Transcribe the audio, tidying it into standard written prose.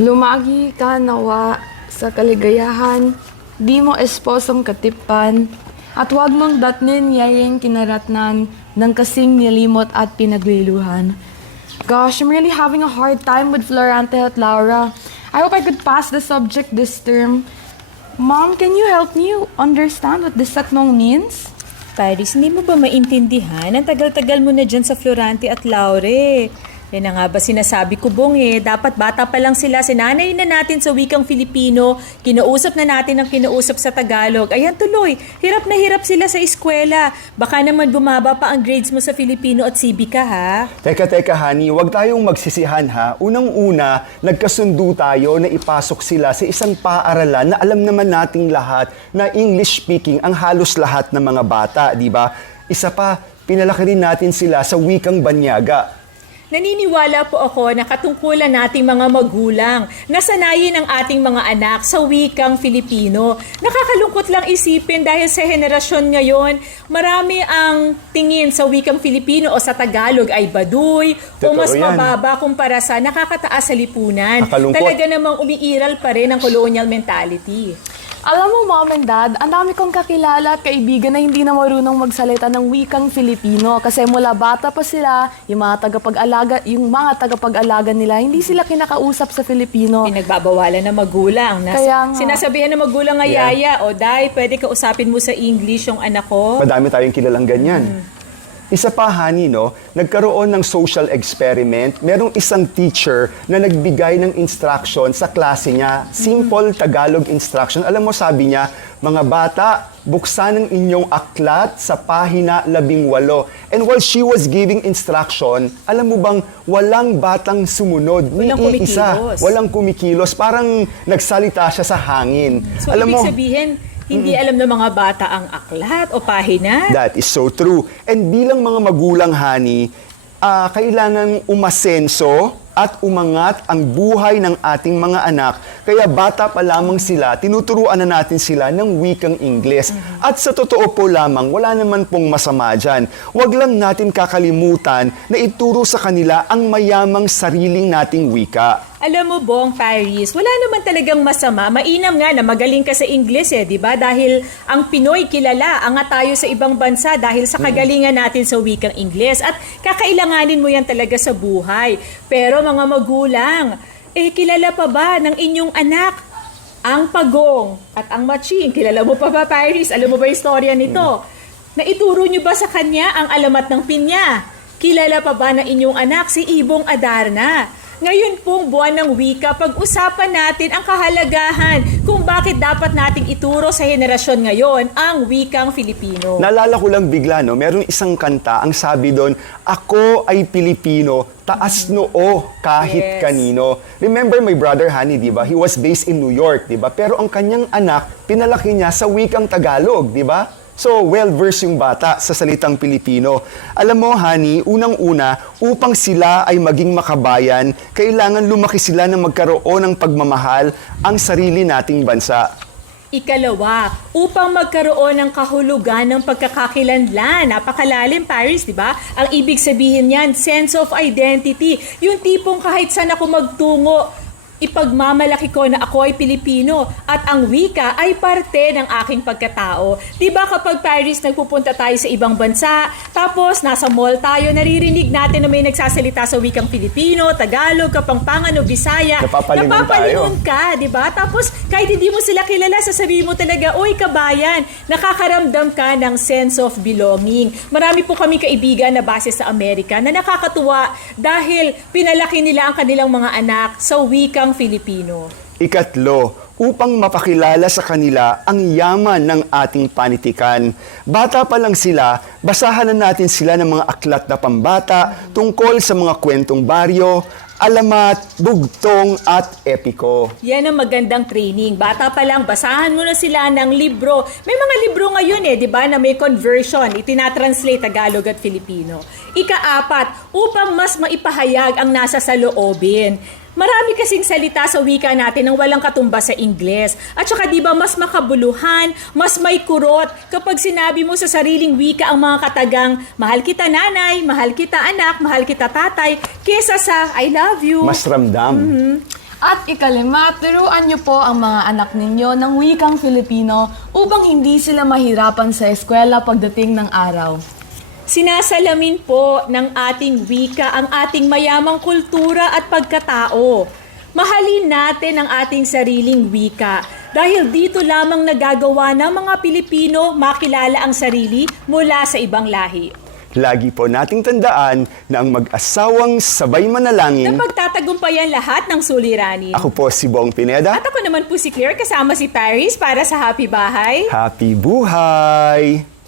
Lumagi ka nawa sa kaligayahan, di mo esposong katipan, at huwag mong datnin yaring kinaratnan ng kasing nilimot at pinagliluhan. Gosh, I'm really having a hard time with Florante at Laura. I hope I could pass the subject this term. Mom, can you help me understand what this saknong means? Paris, hindi mo ba maintindihan? Ang tagal-tagal mo na dyan sa Florante at Laure. Yan na nga ba sinasabi ko, Bong Dapat bata pa lang sila. Sinanay na natin sa wikang Filipino. Kinausap na natin ang kinausap sa Tagalog. Ayan tuloy, hirap na hirap sila sa eskwela. Baka naman bumaba pa ang grades mo sa Filipino at Civica, ha? Teka, honey, huwag tayong magsisihan, ha? Unang-una, nagkasundo tayo na ipasok sila sa isang paaralan na alam naman nating lahat na English-speaking ang halos lahat ng mga bata, di ba? Isa pa, pinalaki rin natin sila sa wikang Banyaga. Naniniwala po ako na katungkulan nating mga magulang na sanayin ang ating mga anak sa wikang Filipino. Nakakalungkot lang isipin dahil sa henerasyon ngayon, marami ang tingin sa wikang Filipino o sa Tagalog ay baduy o mas mababa kumpara sa nakakataas sa lipunan. Talaga namang umiiral pa rin ang colonial mentality. Alam mo, Mom and Dad, ang dami kong kakilala at kaibigan na hindi na marunong magsalita ng wikang Filipino kasi mula bata pa sila, yung mga tagapag-alaga nila, hindi sila kinakausap sa Filipino. Pinagbabawalan ng magulang. Sinasabihan ng magulang nga, Yaya, o Day, pwede ka usapin mo sa English yung anak ko? Madami tayong kilalang ganyan. Isa pa, honey, no? Nagkaroon ng social experiment. Merong isang teacher na nagbigay ng instruction sa klase niya. Simple Tagalog instruction. Alam mo, sabi niya, mga bata, buksan ang inyong aklat sa pahina 18. And while she was giving instruction, alam mo bang walang batang sumunod? Ni isa. Walang kumikilos. Parang nagsalita siya sa hangin. So, alam mo, sabihin, hindi alam ng mga bata ang aklat o pahina? That is so true. And bilang mga magulang, honey, kailangan umasenso at umangat ang buhay ng ating mga anak. Kaya bata pa lamang sila, tinuturuan na natin sila ng wikang Ingles. At sa totoo po lamang, wala naman pong masama dyan. Huwag lang natin kakalimutan na ituro sa kanila ang mayamang sariling nating wika. Alam mo, Bong, Paris, wala naman talagang masama. Mainam nga na magaling ka sa Ingles, di ba? Dahil ang Pinoy kilala, angat tayo sa ibang bansa dahil sa kagalingan natin sa wikang Ingles. At kakailanganin mo yan talaga sa buhay. Pero mga magulang, kilala pa ba ng inyong anak ang pagong at ang matching? Kilala mo pa ba, Paris? Alam mo ba yung istorya nito? Naituro nyo ba sa kanya ang alamat ng pinya? Kilala pa ba ng inyong anak si Ibong Adarna? Ngayon pong buwan ng wika, pag-usapan natin ang kahalagahan kung bakit dapat nating ituro sa henerasyon ngayon ang wikang Filipino. Naalala ko lang bigla, no? Merong isang kanta, ang sabi doon, ako ay Pilipino, taas noo kahit kanino. Remember my brother Honey, di ba? He was based in New York, di ba? Pero ang kanyang anak, pinalaki niya sa wikang Tagalog, di ba? So, well-versed yung bata sa salitang Pilipino. Alam mo, honey, unang-una, upang sila ay maging makabayan, kailangan lumaki sila na magkaroon ng pagmamahal ang sarili nating bansa. Ikalawa, upang magkaroon ng kahulugan ng pagkakakilanlan. Napakalalim, Paris, di ba? Ang ibig sabihin niyan, sense of identity. Yung tipong kahit saan ako magtungo, ipagmamalaki ko na ako ay Pilipino at ang wika ay parte ng aking pagkatao. Diba kapag Paris nagpupunta tayo sa ibang bansa, tapos nasa mall tayo, naririnig natin na may nagsasalita sa wikang Filipino, Tagalog, Kapampangan o Bisaya. Napapalingon ka, diba? Tapos kahit hindi mo sila kilala, sasabihin mo talaga, oy kabayan, nakakaramdam ka ng sense of belonging. Marami po kami kaibigan na base sa Amerika na nakakatuwa dahil pinalaki nila ang kanilang mga anak sa wikang Filipino. Ikatlo, upang mapakilala sa kanila ang yaman ng ating panitikan. Bata pa lang sila, basahan na natin sila ng mga aklat na pambata tungkol sa mga kwentong baryo, alamat, bugtong at epiko. Yan ang magandang training. Bata pa lang, basahan mo na sila ng libro. May mga libro ngayon di ba, na may conversion, itinatranslate Tagalog at Filipino. Ika-apat, upang mas maipahayag ang nasa saloobin. Marami kasing salita sa wika natin nang walang katumbas sa Ingles. At saka di ba mas makabuluhan, mas may kurot kapag sinabi mo sa sariling wika ang mga katagang mahal kita nanay, mahal kita anak, mahal kita tatay, kesa sa I love you. Mas ramdam. At ikalima, turuan niyo po ang mga anak ninyo ng wikang Filipino upang hindi sila mahirapan sa eskwela pagdating ng araw. Sinasalamin po ng ating wika ang ating mayamang kultura at pagkatao. Mahalin natin ang ating sariling wika dahil dito lamang nagagawa ng mga Pilipino makilala ang sarili mula sa ibang lahi. Lagi po nating tandaan na ang mag-asawang sabay manalangin. Na pagtatagumpayan lahat ng suliranin. Ako po si Bong Pineda. At ako naman po si Claire kasama si Paris para sa Happy Bahay. Happy buhay!